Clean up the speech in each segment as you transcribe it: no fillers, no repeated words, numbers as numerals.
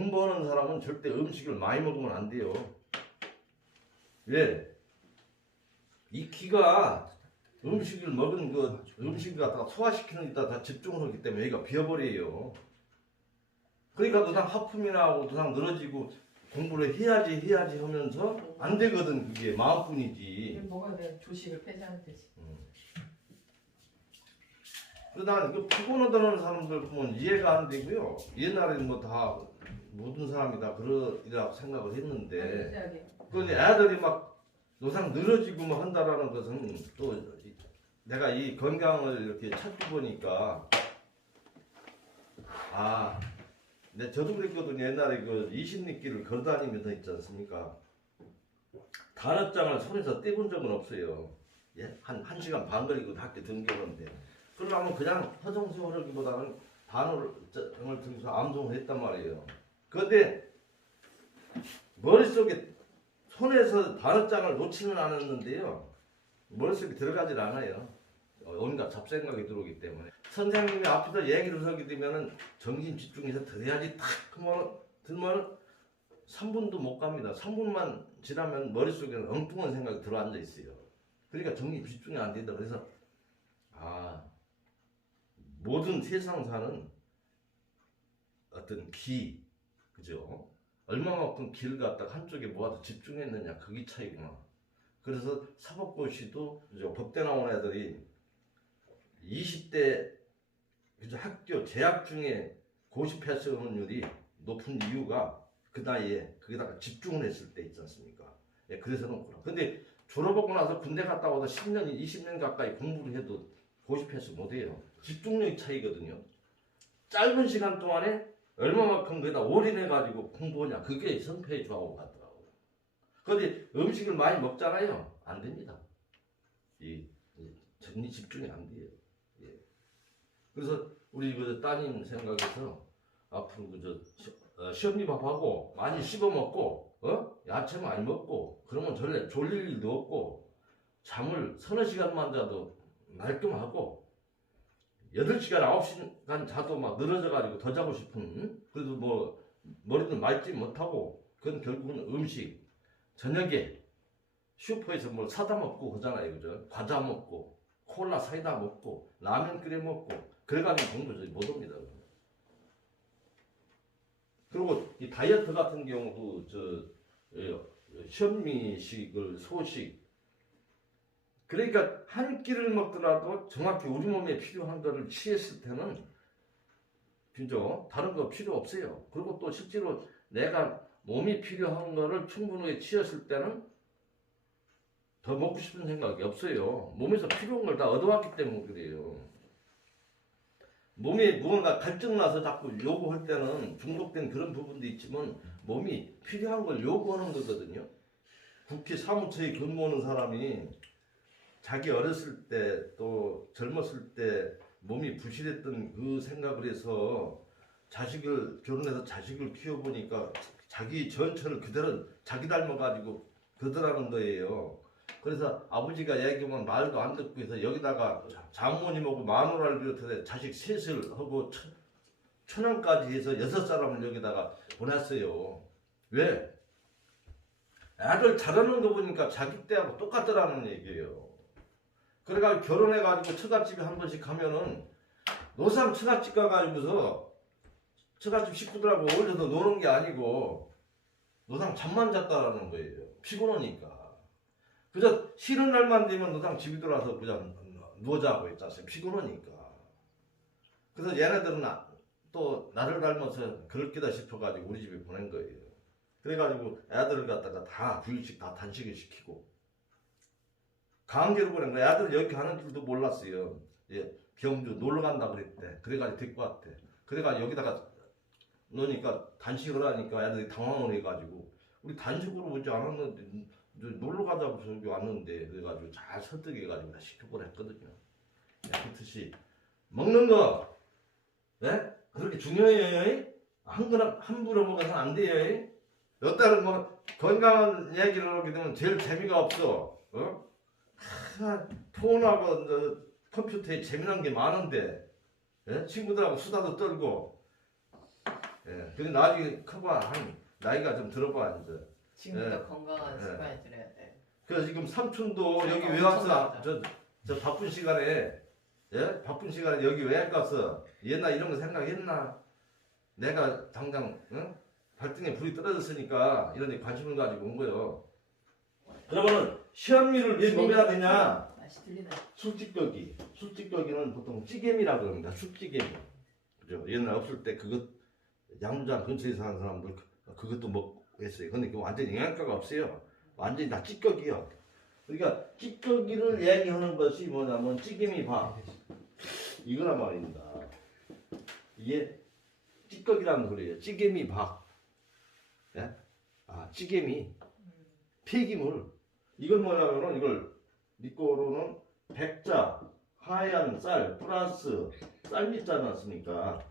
공부하는 사람은 절대 음식을 많이 먹으면 안 돼요. 왜? 이 기가 음식을 먹은 그 음식을 갖다가 소화시키는 데다 다 집중을 하기 때문에 여기가 비어버려요. 그러니까 노상 하품이나 하고 노상 늘어지고 공부를 해야지 하면서 안 되거든. 그게 마음뿐이지. 뭐가 내 조식을 폐지하면 되지. 그러다 이거 피곤하다는 사람들 보면 이해가 안 되고요. 옛날에는 뭐 다 모든 사람이 다 그러리라고 생각을 했는데 근데 애들이 막 노상 늘어지고 뭐 한다라는 것은 또 내가 이 건강을 이렇게 찾고 보니까 저도 그랬거든요. 옛날에 그 이십리길을 걸어다니면서 있지 않습니까? 단어장을 손에서 떼본 적은 없어요. 예? 한 시간 반 걸리고 학교 등교하는데 그러면 그냥 허송세월하기보다는 단어를 들면서 암송을 했단 말이에요. 그런데 머릿속에 손에서 단어장을 놓지는 않았는데요. 머릿속에 들어가질 않아요. 온갖 잡생각이 들어오기 때문에 선생님이 앞에서 얘기를 하게 되면은 정신 집중해서 들어야지 탁 하면 들면 3분도 못 갑니다. 3분만 지나면 머릿속에는 엉뚱한 생각이 들어앉아 있어요. 그러니까 정신 집중이 안 된다. 그래서 모든 세상사는 어떤 기, 그죠? 얼마만큼 기를 갖다가 한쪽에 모아서 집중했느냐, 그게 차이구나. 그래서 사법고시도 법대 나온 애들이 20대 학교 재학 중에 고시 패스 확률이 높은 이유가 그 나이에 거기다가 집중을 했을 때 있지 않습니까? 예, 그래서 그렇구나. 근데 졸업하고 나서 군대 갔다 와서 10년, 20년 가까이 공부를 해도 고시 패스 못해요. 집중력이 차이거든요. 짧은 시간 동안에 얼마만큼 거기다 올인해가지고 공부하냐, 그게 성패의 좌우가 같더라고요. 그런데 음식을 많이 먹잖아요. 안 됩니다. 전이 집중이 안 돼요. 예. 그래서 우리 그 따님 생각에서 앞으로 시험리밥하고 많이 씹어 먹고, 야채 많이 먹고, 그러면 전에 졸릴 일도 없고, 잠을 서너 시간만 자도 말끔하고, 8시간, 9시간 자도 막 늘어져가지고 더 자고 싶은, 그래도 뭐, 머리는 맑지 못하고, 그건 결국은 음식. 저녁에 슈퍼에서 뭘 사다 먹고 그러잖아요. 그죠? 과자 먹고, 콜라 사이다 먹고, 라면 끓여 먹고, 그래가지고 공부 못합니다. 그리고 이 다이어트 같은 경우도 현미식을 소식, 그러니까 한 끼를 먹더라도 정확히 우리 몸에 필요한 거를 취했을 때는 그죠? 다른 거 필요 없어요. 그리고 또 실제로 내가 몸이 필요한 거를 충분하게 취했을 때는 더 먹고 싶은 생각이 없어요. 몸에서 필요한 걸 다 얻어왔기 때문에 그래요. 몸에 무언가 갈증 나서 자꾸 요구할 때는 중독된 그런 부분도 있지만 몸이 필요한 걸 요구하는 거거든요. 국회 사무처에 근무하는 사람이 자기 어렸을 때 또 젊었을 때 몸이 부실했던 그 생각을 해서 결혼해서 자식을 키워보니까 자기 전처를 그대로 자기 닮아가지고 그러더라는 거예요. 그래서 아버지가 얘기하면 말도 안 듣고 해서 여기다가 장모님하고 마누라를 비롯해서 자식 셋을 하고 천안까지 해서 6사람을 여기다가 보냈어요. 왜? 애들 잘하는 거 보니까 자기 때하고 똑같더라는 얘기예요. 그래가지고 결혼해가지고 처갓집에 한 번씩 가면은 노상 처갓집 가가지고서 처갓집 식구들하고 어울려서 노는 게 아니고 노상 잠만 잤다라는 거예요. 피곤하니까. 그저 쉬는 날만 되면 노상 집에 들어와서 그냥 누워자고 있잖아요. 피곤하니까. 그래서 얘네들은 또 나를 닮아서 그럴 게다 싶어가지고 우리 집에 보낸 거예요. 그래가지고 애들을 갖다가 다 불일식 다 단식을 시키고 강제로 보낸 거야. 애들 여기 가는 줄도 몰랐어요. 예, 경주 놀러 간다 그랬대. 그래가지고 데리고 왔대. 그래가지고 여기다가 놓으니까 단식을 하니까 애들이 당황을 해가지고 우리 단식으로 오지 않았는데 놀러 가자고 저기 왔는데 그래가지고 잘 설득해가지고 다 시켜보냈거든요. 그렇듯이 먹는 거, 네? 그렇게 중요해요. 함부로 먹어서는 안 돼요. 여따는 뭐 건강한 얘기를 하게 되면 제일 재미가 없어. 폰하고 컴퓨터에 재미난 게 많은데 친구들하고 수다도 떨고 예. 근데 나중에 커봐 한 나이가 좀 들어봐 이제. 지금부터 예. 건강한 예. 습관이 들어야 돼. 그래서 지금 삼촌도 여기 왜 엄청 왔어? 많다. 저 바쁜 시간에 예? 바쁜 시간에 여기 왜 왔어? 옛날 이런 거 생각했나? 내가 당장 응? 발등에 불이 떨어졌으니까 이런 데 관심을 가지고 온 거예요. 그러면은 시험리를 왜 먹여야 되냐? 맛이 들리다. 술찌꺼기. 술찌꺼기는 보통 찌개미라고 합니다. 술찌개미. 그죠? 옛날 없을 때 그것 양무장 근처에 사는 사람들 그것도 먹고 했어요. 근데 그 완전 영양가가 없어요. 완전히 다 찌꺼기요. 그러니까 찌꺼기를 얘기하는 것이 뭐냐면 찌개미 밥. 이거란 말입니다. 이게 찌꺼기라는 소리예요. 찌개미 밥. 예? 아, 찌개미. 폐기물. 이건 뭐냐면은 이걸 니꼬로는 백자, 하얀 쌀, 플러스 쌀밑자 넣었으니까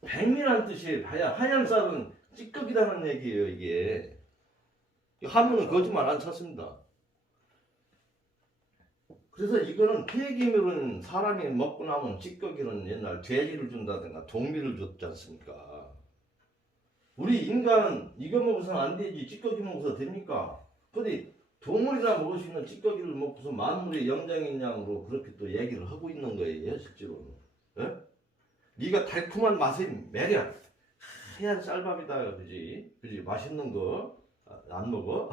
백미란 뜻이에요. 하얀 쌀은 찌꺼기라는 얘기예요. 이게 한문은 거짓말 안 쳤습니다. 그래서 이거는 폐기물은 사람이 먹고 남은 찌꺼기는 옛날 돼지를 준다든가 동미를 줬지 않습니까? 우리 인간은 이거 먹어서는 안 되지 찌꺼기 먹어서 됩니까? 근데 동물이나 먹을 수 있는 찌꺼기를 먹고서 만물의 영장인 양으로 그렇게 또 얘기를 하고 있는 거예요 실제로는. 예? 네가 달콤한 맛의 매력 하얀 쌀밥이다 그지? 그지? 맛있는 거 안 먹어?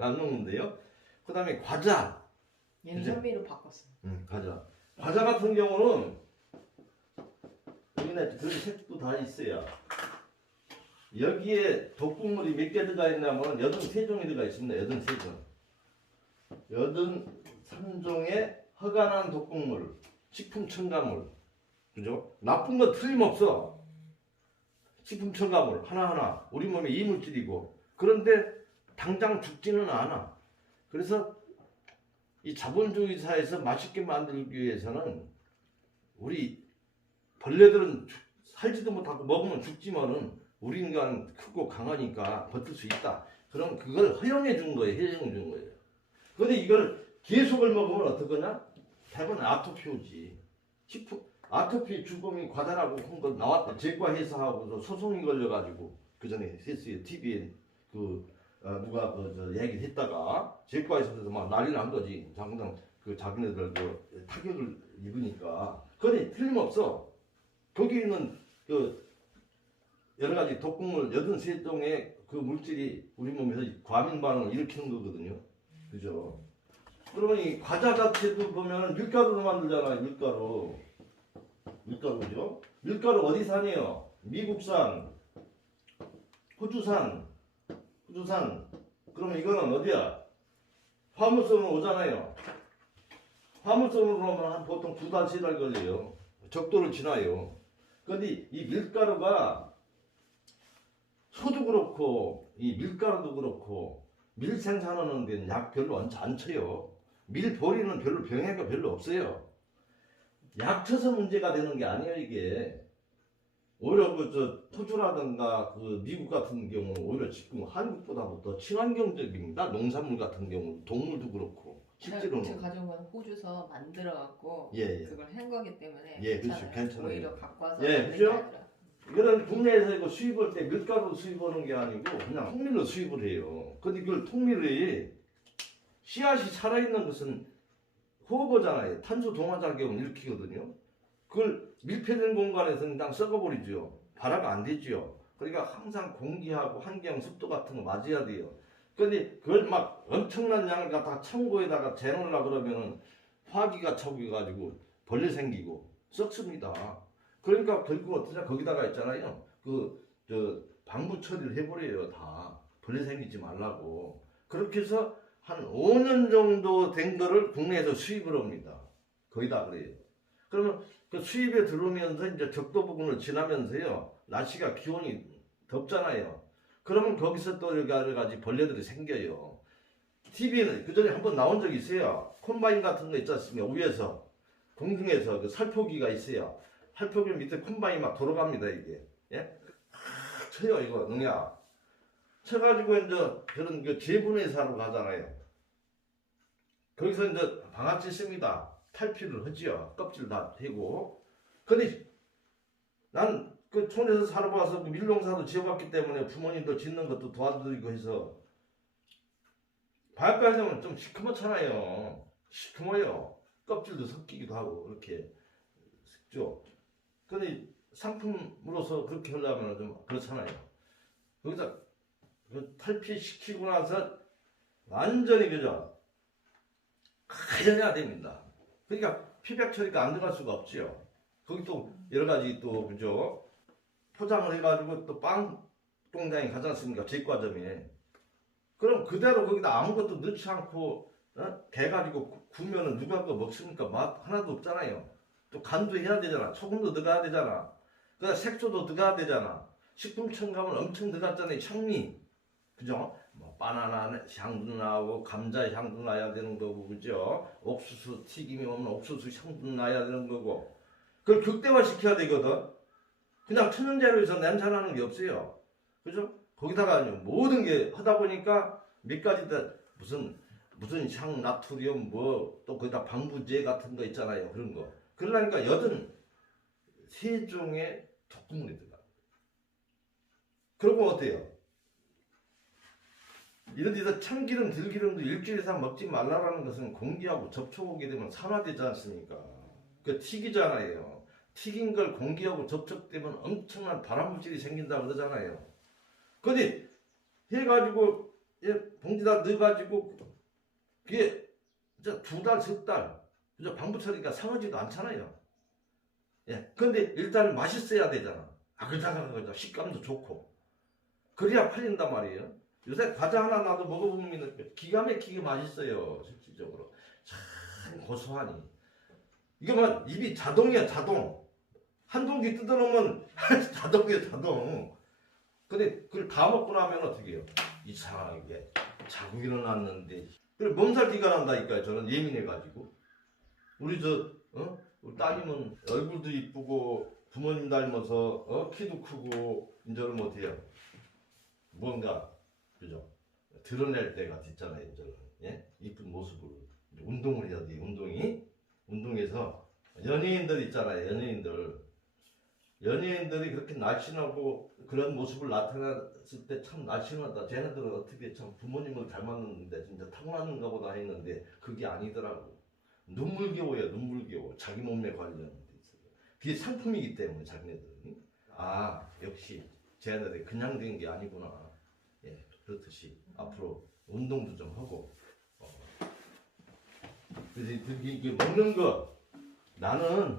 안 먹는데요? 그 다음에 과자. 얘는 그죠? 현미로 바꿨어. 과자. 과자 같은 경우는 여기는 그런 색도 다 있어요. 여기에 독극물이 몇 개 들어가 있냐면 83종이 들어가 있습니다. 83종. 83종의 허가난 독극물, 식품 첨가물. 그죠? 나쁜 건 틀림없어. 식품 첨가물 하나하나 우리 몸에 이물질이고 그런데 당장 죽지는 않아. 그래서 이 자본주의 사회에서 맛있게 만들기 위해서는 우리 벌레들은 살지도 못하고 먹으면 죽지만은 우리 인간은 크고 강하니까 버틸 수 있다. 그럼 그걸 허용해 준 거예요. 허용해 준 거예요. 근데 이걸 계속을 먹으면 어떡하냐? 대부분 아토피 오지. 아토피 주범이 과다라고 한 거 나왔다. 제과회사하고 소송이 걸려가지고 그 전에 했어요. TV에 누가 얘기를 했다가 제과회사에서 막 난리 난 거지. 당장 그 자기네들 그 타격을 입으니까. 근데 틀림없어. 거기 있는 그 여러 가지 독극물 83종의 그 물질이 우리 몸에서 과민 반응을 일으키는 거거든요. 그죠? 그러면 이 과자 자체도 보면 밀가루로 만들잖아요. 밀가루죠? 밀가루 어디 산이에요? 미국산, 호주산. 그러면 이거는 어디야? 화물선으로 오잖아요. 화물선으로 오면 한 보통 2달, 3달 걸려요. 적도를 지나요. 근데 이 밀가루가 소도 그렇고 이 밀가루도 그렇고 밀 생산하는 데는 약 별로 안 쳐요. 밀 버리는 별로 병해가 별로 없어요. 약 쳐서 문제가 되는 게 아니에요 이게. 오히려 호주라든가 미국 같은 경우는 오히려 지금 한국보다 더 친환경적입니다. 농산물 같은 경우 동물도 그렇고 실제로는. 제가 가져온 건 호주서 만들어갖고 예. 그걸 한 거기 때문에 예, 그렇죠. 괜찮아요. 오히려 갖고 와서 예, 만든 게 그죠? 아니라. 이거는 국내에서 이거 수입할 때 밀가루 수입하는 게 아니고 그냥 통밀로 수입을 해요. 근데 그걸 통밀이 씨앗이 살아있는 것은 호거잖아요. 탄소 동화작용을 일으키거든요. 그걸 밀폐된 공간에서 그냥 썩어버리죠. 발화가 안 되죠. 그러니까 항상 공기하고 환경, 습도 같은 거 맞아야 돼요. 근데 그걸 막 엄청난 양을 갖다가 창고에다가 재놓으려고 그러면은 화기가 차고가지고 벌레 생기고 썩습니다. 그러니까 결국 어떠냐 거기다가 있잖아요. 방부 처리를 해버려요 다. 벌레 생기지 말라고. 그렇게 해서 한 5년 정도 된 거를 국내에서 수입을 합니다. 거의 다 그래요. 그러면 그 수입에 들어오면서 이제 적도 부근을 지나면서요. 날씨가 기온이 덥잖아요. 그러면 거기서 또 여러 가지 벌레들이 생겨요. TV는 그 전에 한번 나온 적이 있어요. 콤바인 같은 거 있지 않습니까? 위에서 공중에서 그 살포기가 있어요. 살포기 밑에 콤바인 막 돌아갑니다 이게. 예? 쳐요 이거 농약. 쳐가지고 이제 그런 그 재분해사로 가잖아요. 거기서 이제 방아찌 씁니다. 탈피를 하지요. 껍질 다 대고. 근데 난 그 촌에서 살아봐서 그 밀농사도 지어봤기 때문에 부모님들 짓는 것도 도와드리고 해서 바닷가에 되면 좀 시커멓잖아요. 시커머요. 껍질도 섞이기도 하고 이렇게 죠. 근데 상품으로서 그렇게 하려면 좀 그렇잖아요. 거기다 그 탈피시키고 나서 완전히 그죠 하얘야 됩니다. 그러니까 피백 처리가 안 들어갈 수가 없지요. 거기 또 여러 가지 또 그죠 포장을 해가지고 또 빵 공장에 가지 않습니까? 제과점에. 그럼 그대로 거기다 아무것도 넣지 않고 개가지고 구우면은 누가 거 먹습니까? 맛 하나도 없잖아요. 또 간도 해야 되잖아. 소금도 들어가야 되잖아. 그다음 색소도 들어가야 되잖아. 식품 첨가물 엄청 들어갔잖아요. 향미, 그죠? 뭐 바나나 향도 나고 감자 향도 나야 되는 거고, 그죠? 옥수수 튀김이 오면 옥수수 향도 나야 되는 거고. 그걸 극대화 시켜야 되거든. 그냥 천연재료에서 냄새 나는 게 없어요. 그죠? 거기다가 모든 게 하다 보니까 몇 가지 다 무슨 향 나트륨 뭐 또 거기다 방부제 같은 거 있잖아요. 그런 거. 그러니까 83종의 독극물이 들어가. 그러고 어때요? 이런 데서 참기름, 들기름도 일주일 이상 먹지 말라라는 것은 공기하고 접촉하게 되면 산화되지 않습니까? 그 튀기잖아요. 튀긴 걸 공기하고 접촉되면 엄청난 발암물질이 생긴다고 그러잖아요. 근데 해가지고 봉지다 넣어가지고 그게 2달, 3달 그죠? 방부 처리가 상하지도 않잖아요. 예. 근데 일단 맛있어야 되잖아. 아그작아그작 식감도 좋고. 그래야 팔린단 말이에요. 요새 과자 하나 나도 먹어보면 기가 막히게 맛있어요. 실질적으로. 참 고소하니. 이거만 입이 자동이야, 자동. 한 공기 뜯어놓으면 자동이야, 자동. 근데 그걸 다 먹고 나면 어떻게 해요? 이상하게 자고 일어났는데. 그래, 몸살기가 난다니까요. 저는 예민해가지고. 우리 우리 따님은 얼굴도 이쁘고 부모님 닮아서 키도 크고 이제는 어때요? 뭔가 그죠? 드러낼 때가 있잖아요. 이제는 예? 이쁜 모습을 운동을 해야 돼. 운동해서 연예인들 있잖아요. 연예인들이 그렇게 날씬하고 그런 모습을 나타났을 때 참 날씬하다. 쟤네들은 어떻게 참 부모님을 닮았는데 진짜 타고났는가 보다 했는데 그게 아니더라고. 눈물겨워요. 눈물겨워. 자기 몸에 관련된 데 있어요. 그게 상품이기 때문에 자기네들은. 아 역시 쟤네들이 그냥 된 게 아니구나. 예, 그렇듯이 앞으로 운동도 좀 하고. 그래서 이게 먹는 거 나는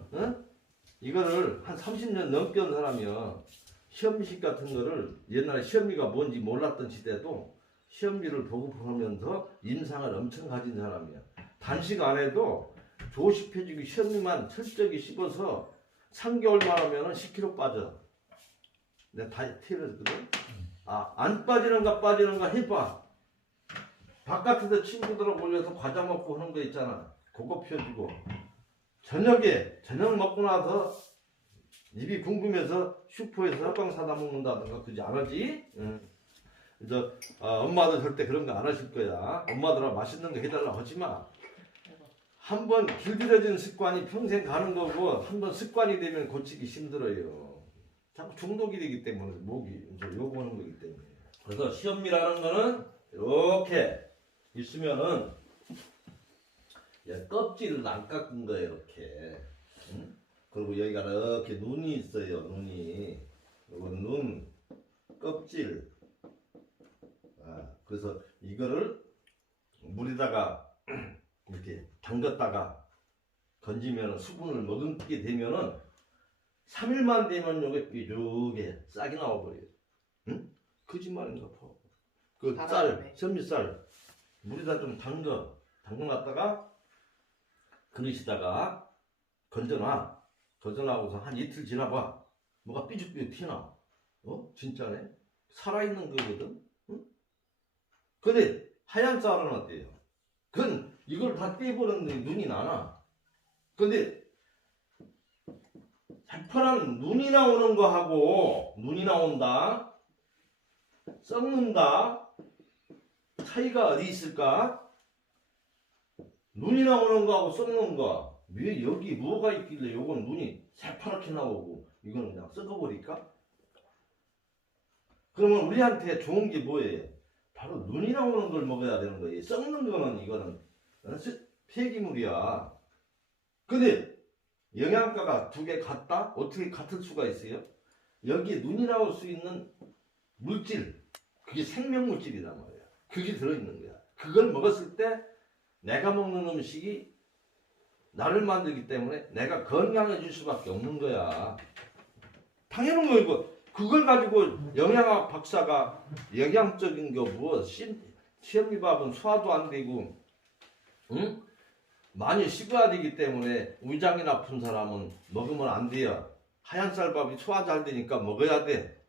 이거를 한 30년 넘게 한 사람이야. 시험식 같은 거를 옛날에 시험미가 뭔지 몰랐던 시대도 시험미를 보급하면서 인상을 엄청 가진 사람이야. 단식 안 해도 조식해주기 시험미만 철저히 씹어서 3개월만 하면 10kg 빠져. 내가 다이어트를 했거든. 안 빠지는가 해봐. 바깥에서 친구들하고 올려서 과자 먹고 하는 거 있잖아. 그거 피워주고. 저녁 먹고 나서 입이 궁금해서 슈퍼에서 핫빵 사다 먹는다든가 그지 안 하지? 응. 엄마도 절대 그런 거 안 하실 거야. 엄마들아 맛있는 거 해달라 하지 마. 한번 길들여진 습관이 평생 가는 거고 한번 습관이 되면 고치기 힘들어요. 자꾸 중독이 되기 때문에 목이 이제 요구하는 거기 때문에. 그래서 시험미라는 거는 이렇게 있으면은 껍질을 안 깎은 거예요. 이렇게. 응? 그리고 여기가 이렇게 눈이 있어요. 눈이. 이건 눈 껍질. 그래서 이거를 물에다가 이렇게 담갔다가 건지면 수분을 머금게 되면은 3일만 되면 요게 싹이 나와버려요. 응? 거짓말인가 봐. 그 쌀, 현미쌀 물에다 좀 담궈놨다가 그릇에다가 건져놔. 건져놔고서 한 이틀 지나봐. 뭐가 삐죽삐죽 튀나. 진짜네. 살아있는 거거든. 응? 근데 하얀 쌀은 어때요? 그건 이걸 다 떼버렸는데 눈이 나나. 근데 새파란 눈이 나오는 거하고 눈이 나온다 썩는다 차이가 어디 있을까? 눈이 나오는 거하고 썩는 거 왜 여기 뭐가 있길래 요건 눈이 새파랗게 나오고 이거는 그냥 썩어버릴까? 그러면 우리한테 좋은 게 뭐예요? 바로 눈이 나오는 걸 먹어야 되는 거예요. 썩는 거는 이거는 폐기물이야. 근데 영양가가 두 개 같다? 어떻게 같을 수가 있어요? 여기에 눈이 나올 수 있는 물질, 그게 생명물질이란 말이야. 그게 들어있는 거야. 그걸 먹었을 때 내가 먹는 음식이 나를 만들기 때문에 내가 건강해질 수밖에 없는 거야. 당연한 거이고 그걸 가지고 영양학 박사가 영양적인 거 뭐 시험미밥은 소화도 안 되고 응? 많이 식어야 되기 때문에 위장이 나쁜 사람은 먹으면 안 돼요. 하얀 쌀밥이 소화 잘 되니까 먹어야 돼.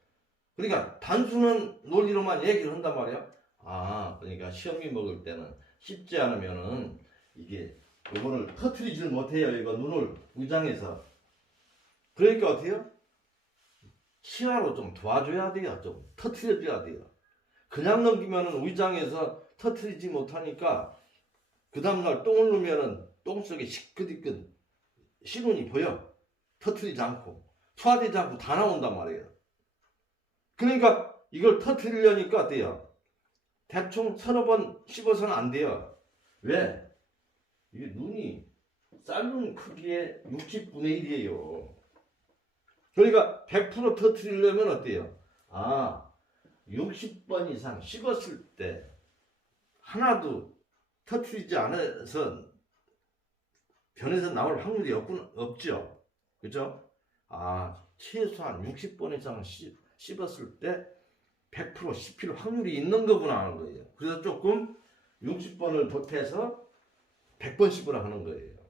그러니까 단순한 논리로만 얘기를 한단 말이야. 아, 그러니까 시험이 먹을 때는 씹지 않으면은 이게 요거를 터트리질 못해요. 이거 눈을 위장에서. 그러니까 어때요? 치아로 좀 도와줘야 돼요. 좀 터트려줘야 돼요. 그냥 넘기면은 위장에서 터트리지 못하니까 그 다음날 똥을 누면은 똥 속에 시끄디끈 신운이 보여. 터트리지 않고 소화되지 않고 다 나온단 말이에요. 그러니까 이걸 터트리려니까 어때요? 대충 서너 번 씹어서는 안 돼요. 왜? 이게 눈이 쌀눈 크기의 60분의 1이에요. 그러니까 100% 터트리려면 어때요? 아, 60번 이상 씹었을 때 하나도 터트리지 않아서 변에서 나올 확률이 없죠. 그죠? 아, 최소한 60번 이상 씹었을 때 100% 씹힐 확률이 있는 거구나 하는 거예요. 그래서 조금 60번을 보태서 100번 씹으라 하는 거예요.